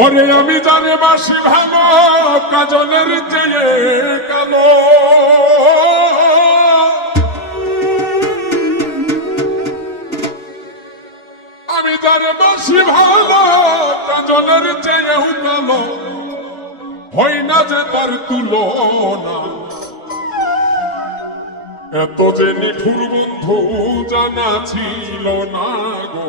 ওরে আমি জানে বাসি ভালো কাজলের চেয়ে কালো। আমি জানে বাসি ভালো কাজলের চেয়েও কালো হই না যে তার তুলনা। এত যে নিঠুর বন্ধু জানা ছিল না গো।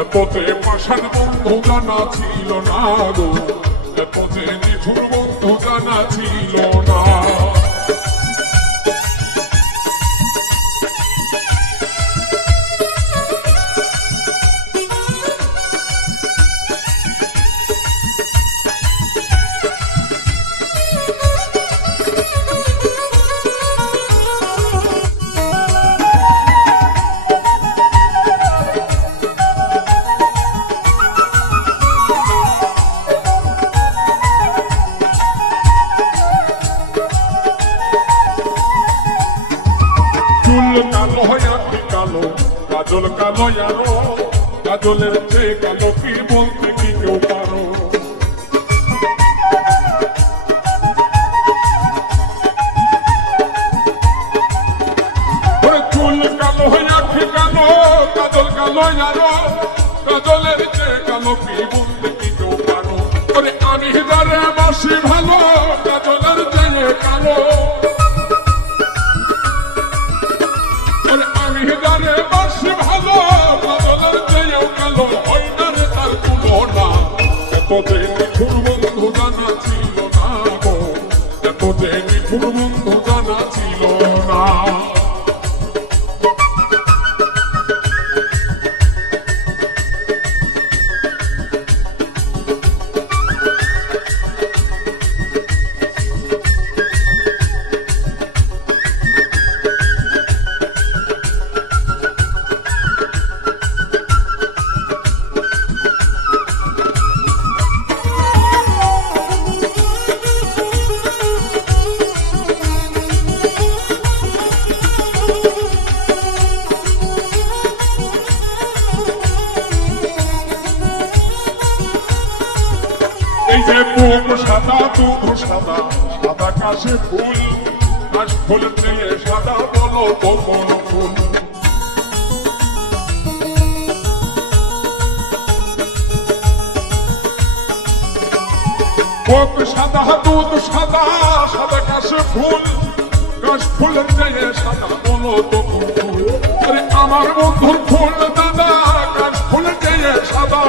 এত পাশার বন্ধু জানা ছিল না গো। পথে নিঠুর বন্ধু জানা ছিল না। কাজল কালো আরও কাজলের চেয়ে কালো কি বলতে কি কেউ পারো? কালো কালো কাজল কালো আরও কাজলের চেয়ে কালো কি বলতে কি কেউ পারো? আমি যারে বাসি ভালো, কাজলের চেয়ে কালো। এত যে নিঠুর বন্ধু জানা ছিল না গো এত যে নিঠুর দুধ সাদা সাদা কাশে ফুল কাশ ফুল দিয়ে সাদা বলো তো ফুল। বুক সাদা, দুধ সাদা সাদা কাশে ফুল কাশ ফুল দিয়ে সাদা বলো তো কোন ফুল। আরে আমার বন্ধুর ফুল দাদা কাশ ফুল দিয়ে সাদা।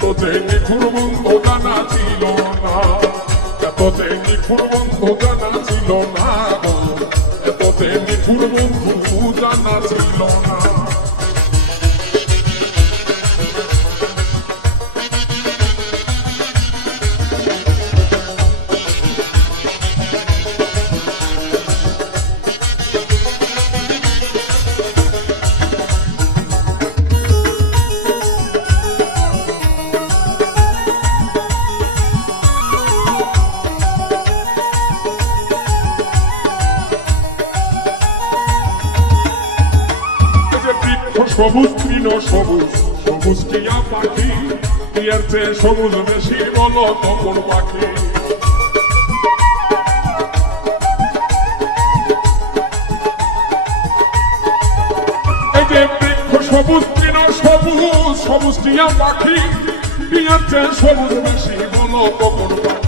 এত যে নিঠুর বন্ধু জানা ছিল না এত যে নিঠুর বন্ধু জানা সবুজ তৃণ সবুজ সবুজ টিয়া পাখি, টিয়ার চেয়ে সবুজ বেশি বলো তখন পাখি। সবুজ তৃণ সবুজ সবুজ টিয়া পাখি, টিয়ার চেয়ে সবুজ বেশি বলো তখন পাখি।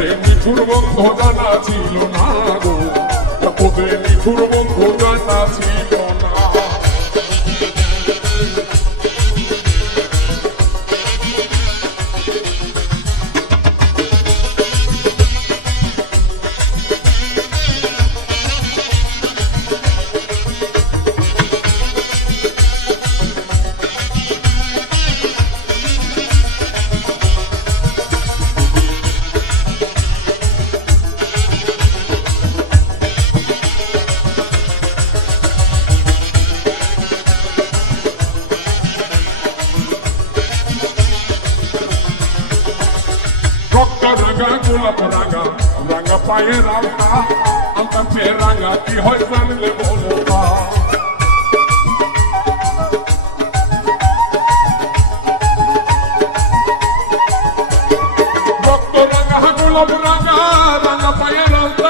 যে নিঠুর বন্ধু জানা ছিল না গো। রাঙা পায়ে রাঙা আলতা পেয়ে রাঙা কি হয় জানলে বলো না রক্ত রাঙা গোলাপ রাঙা রাঙা পায়ে রাঙা আলতা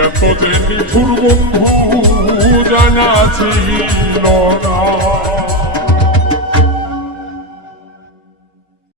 এত যে নিঠুর বন্ধু জানা ছিল না।